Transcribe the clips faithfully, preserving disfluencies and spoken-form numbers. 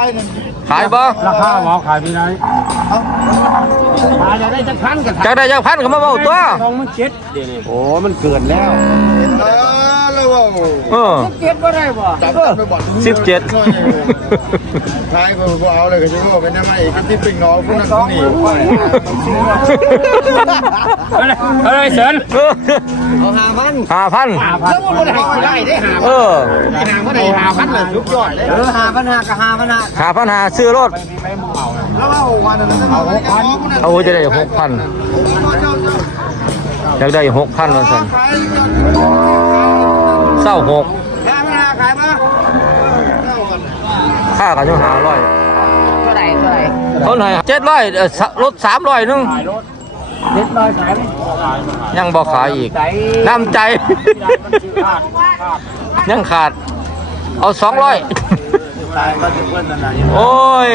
ขายบ่ราคาหมอขายพี่ไหนขายจะได้จักพันกันจะได้จักพันก็มาเบาตัวทองมันเจ็ดเดี๋ยวนี้โอ้มันเกินแล้วเออสิบเจ็ดก็ได้บ่สิบเจ็ดท้ายก็บ่เอาเลยก็จะรู้เป็นยังไงอีกที่ปิงน้องพวกนั้นนี่เฮ้ยเสินเอาห้าพันห้าพันแล้วมันได้ได้หาเออหาพันได้หาพันเลยทุกยอดเลยเออหาพันหากับหาพันหาหาพันหาซื้อรถแล้วว่าวันนั้นเอาหกพันเอาจะได้หกพันอยากได้หกพันวันสันเศร้าหกค่ากันยังหาร้อยเท่าไหร่เท่าไหร่เท่าไหร่เจ็ดร้อยรถสามร้อยนึงเจ็ดร้อยขายไหมยังบอกขายอีกน้ำใจยังขาดเอาสองร้อยโอ้ย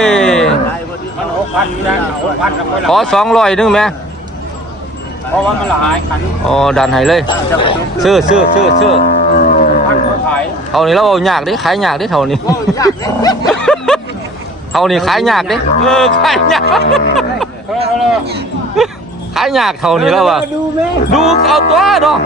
ขอสองร้อยนึงไหมเพราะว่ามันหายขันอ๋อดันให้เลยซื้อซื้อซื้อซื้อเท่านี้เราเอายากดิขายยากดิเท่านี้เท่านี้ขายยากดิเออขายยากขายยากเท่านี้แล้ววะดูเอาตัวดอก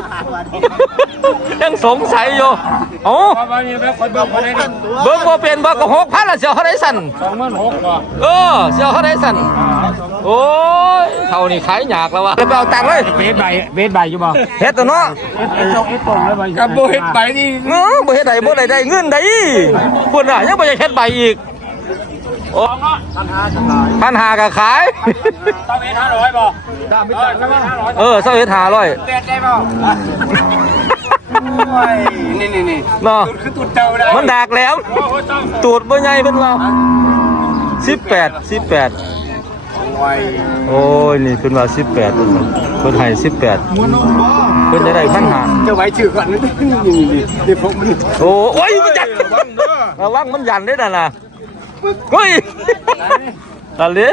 ยังสงสัยอยู่โอ้เบิ้งว่าเป็นบ่ก็หกพันละเสียวเขาได้สั่นสองหมื่นหกบ่เออเสียวเขาได้สั่นโอ้ยเท่านี้ขายยากแล้ววะไปเอาตังค์เลยเบสใบเบสใบอยู่บ่เฮ็ดตัวเนาะเฮ็ดเฮ็ดตรงเลยบ่กับโบเฮ็ดใบนี่เออบ่เฮ็ดใดบ่ได้ได้เงินได้พุ่นน่ะยังบ่อยากเฮ็ดใบอีกโอ้พันหาก็ขายเท่าเอ็ดห้าร้อยบ่เออเท่าเอ็ดห้าร้อยเด็ดได้บ่นี่นี่นี่เนาะคือตูดเจ้าได้มันดากแหลมตูดบ่ใหญ่เพิ่นว่าสิบแปด สิบแปดโอ้ยนี่เพิ่นว่าสิบแปดเพิ่นให้สิบแปดเพิ่นจะได้พันห้าเจ้าไว้ชื่อก่อนนี่นี่พวกมันโอ้โอ้ยมันยันระวังมันยันได้น่ะน่ะเฮ้ยตันเลย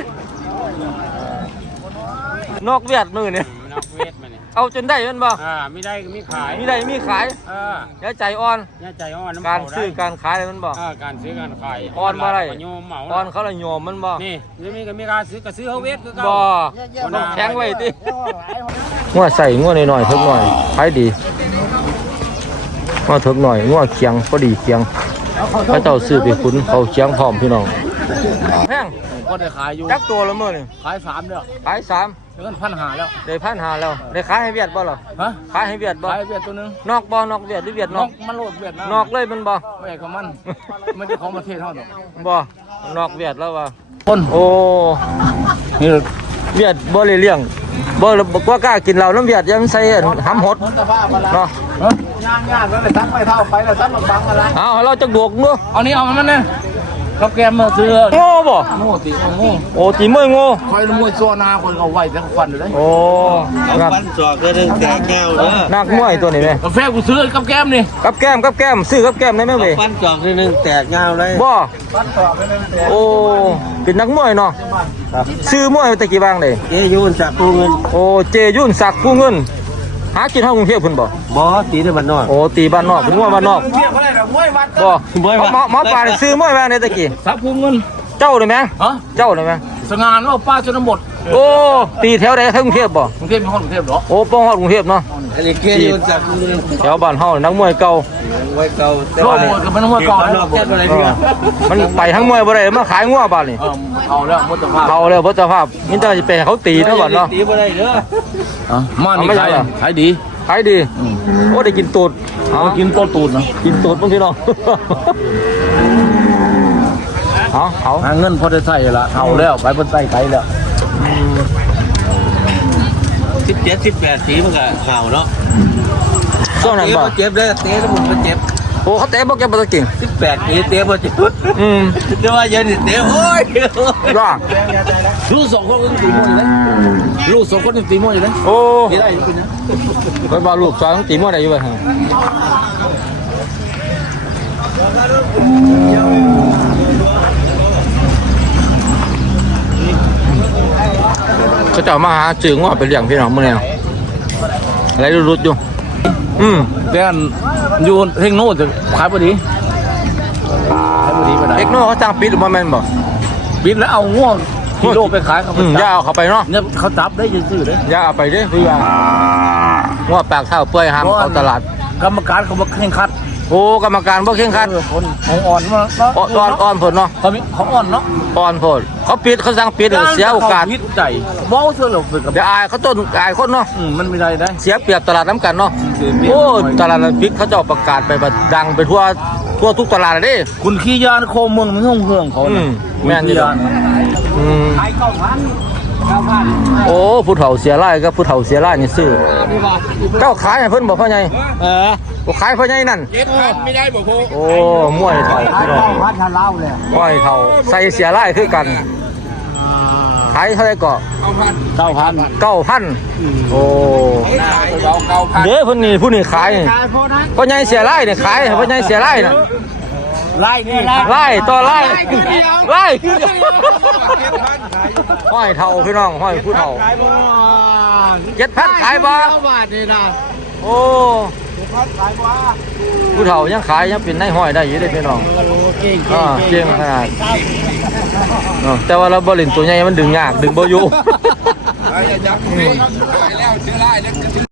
นอกเวียดมือเนี่ยนอกเวียดมาเนี่ยเอาจนได้มันบ่อ่าไม่ได้ก็มีขายมีได้มีขายเอออย่าใจอ่อนอย่าใจอ่อนการซื้อการขายมันบ่อ่าการซื้อการขายอ่อนมาได้โยมเหมาอ่อนเขาละโยมมันบ่นี่จะมีก็มีการซื้อก็ซื้อเฮาเวทคือเก่าบ่ต้องแข็งไว้ติงัวใส่งัวหน่อยๆเถิกหน่อยขายดีงัวเถิกหน่อยงัวเคียงพอดีเคียงพระเจ้าซื้อไปขุนเขาเคียงพร้อมพี่น้องแพงก็ได้ขายอยู่จักตัวละมื้อนี่ขายสามเด้อขายสามเงินพันหาแล้วได้พันหาแล้วได้ขายให้เวียดบ่หรอฮะขายให้เวียดบ่ขายเวียดตัวนึงนอกบ่นอกเวียดหรือเวียดนอกมันโลดเวียดนะนอกเลยมันบ่ไม่ใช่ของมันไม่ใช่ของประเทศเฮาดอกบ่นอกเวียดแล้วว่าคนโอ้นี่เวียดบ่เลยเลี้ยงบ่บ่กล้ากินเหล้าน้ำเวียดยังใส่หำหดเนาะย่างๆแล้วเลยซักไปเท่าไปแล้วซักบังอะไรเอาเราจะดวกเนาะเอานี่เอามันเนี่ยกับแกมมาซื้อโง่บ่โง่ตีโง่โอ้ตีมือโง่คอยมวยซัวนาคนเอาไว้ทั้งฟันเลยโอ้นักฟันจอกก็เรื่องแต่แก้วเด้อนักมวยตัวนี้ไหมกาแฟกูซื้อกับแก้มนี่กับแก้มกับแก้มซื้อกับแก้มได้ไหมเว้ยฟันจอกนิดนึงแตกเงาเลยบ่โอ้เป็นนักมวยเนาะซื้อมวยตะกี้บางเลยเจยุ่นสักผู้เงินโอ้เจยุ่นสักผู้เงินหากินเท่ากรุงเทพฯเพิ่นบ่บ่ตีในบ้านนอกโอ้ตีบ้านนอกเป็นมวยบ้านนอกบ่หมอหมอปลาซื้อมวยมาในตะกี้สักผู้เงินเจ้าเลยไหมฮะเจ้าเลยไหมสง่าเนาะป้าชนบทโอ้ตีแถวไหนกรุงเทพบ่กรุงเทพเป็นคนกรุงเทพเหรอโอ้ป้องฮอดกรุงเทพเนาะอันนี้เจยุ่นสักผู้เงินแถวบ้านเฮานักมวยเก่ามวยเก่าแต่ว่าเนี่ยก็เป็นมวยเก่าเนาะเจ็ดอะไรเพื่อนมันไปทั้งมวยบ่ได้มาขายงัวบ้านนี่เอาแล้วหมดสภาพเอาแล้วหมดสภาพมิตรจะไปเขาตีเท่าก่อนเนาะตีบ่ได้เด้อมานี่ขายขายดีขายดีโอ้ได้กินตูดเอากินต้นตูดนะกินตูดบางทีเนาะเอาเอาหาเงินพอได้ใส่ละเอาแล้วไปบนใส่ไกลแล้วสิบเจ็ดสิบแปดสีมันก็ข่าวเนาะช่วงนั้นบ่เจ็บเลยเตะแล้วมันเจ็บโอ้เขาเตะบ่เก็บบ่เก่งสิบแปดปีเตะบ่เจ็บอืมแต่ว่าเย็นนี่เตะโอ้ยร่าลูกสองคนตีมวยอยู่เลยลูกสองคนตีมวยอยู่เลยโอ้ตีได้อยู่นะไปบ่ลูกสองตีมวยได้อยู่บ่ฮะเขาจะมาหาจืงว่าไปเลี้ยงพี่น้องมื้อนี้อะไรรุดๆอยู่อืมแต่อยู่เฮงโน่จะขายพอดีขายพอดีไปไหนเด็กน้อยเขาจ้างปิดหรือบ่แม่นบ่บินแล้วเอาง่วงกิโลไปขายเขาอืมอย่าเอาเข้าไปเนาะเนี่ยเขาจับได้ยังซื้อเลยอย่าเอาไปเด้พี่ว่างัวปากเท่าเปื่อยห้ามเอาตลาดกรรมการเขามาแข่งขันโอ้กรรมการบ่เข่งขันคนของอ่อนมาอ่อนอ่อนอ่อนผลเนาะเขามีเขาอ่อนเนาะอ่อนผลเขาปิดเขาสั่งปิดเดี๋ยวเสียโอกาสพิษใจว้าวเสือหลบเลยกับเดี๋ยวอายเขาต้นอายคนเนาะอืมมันไม่ได้ได้เสียเปรียบตลาดน้ำกันเนาะเสียเปรียบโอ้ตลาดน้ำพริกเขาเจ้าประกาศไปแบบดังไปทั่วทั่วทุกตลาดเลยเด้คุณขี้ยานโคมเมืองมันห้องเฮืองเขาอืนะมแม่นอยู่ขี้ดอกยานอืมขายเก้าพันเก้าพันโอ้ผู้เฒ่าเสียไร่กับผู้เฒ่าเสียไร่นี่ซื้อเจ้าขายให้เพิ่นบอกพ่อใหญ่เออบ่ขายพ่อใหญ่นั่นเจ็ดพันไม่ได้บ่โคโอ้มวยเฒ่าพี่น้องพันทาเล่าเลยมวยเฒ่าใส่เสียไร่คือกันขายเท่าไหร่ก็เก้าพันเก้าพันโอ้เราเก้าพันเด้เพิ่นนี่ผู้นี่ขายนี่พ่อใหญ่เสียไร่นี่ขายให้พ่อใหญ่เสียไร่น่ะไล่นี่ไร่ต่อไร่ไร่คือเดียวห้อยเฒ่าพี่น้องห้อยผู้เฒ่าเจ็ดพันขายบ่บาทนี่นะโอ้ผู้เฒ่ายังขายยังเป็นนายห้อยได้อยู่เด้พี่น้องเก่งอ่าเก่งขนาดเนาะแต่ว่าเราบ่เล่นตัวใหญ่มันดึงยากดึงบ่อยู่ไอ้ยักษ์นี่ขายแล้วเชื่อไรแล้ว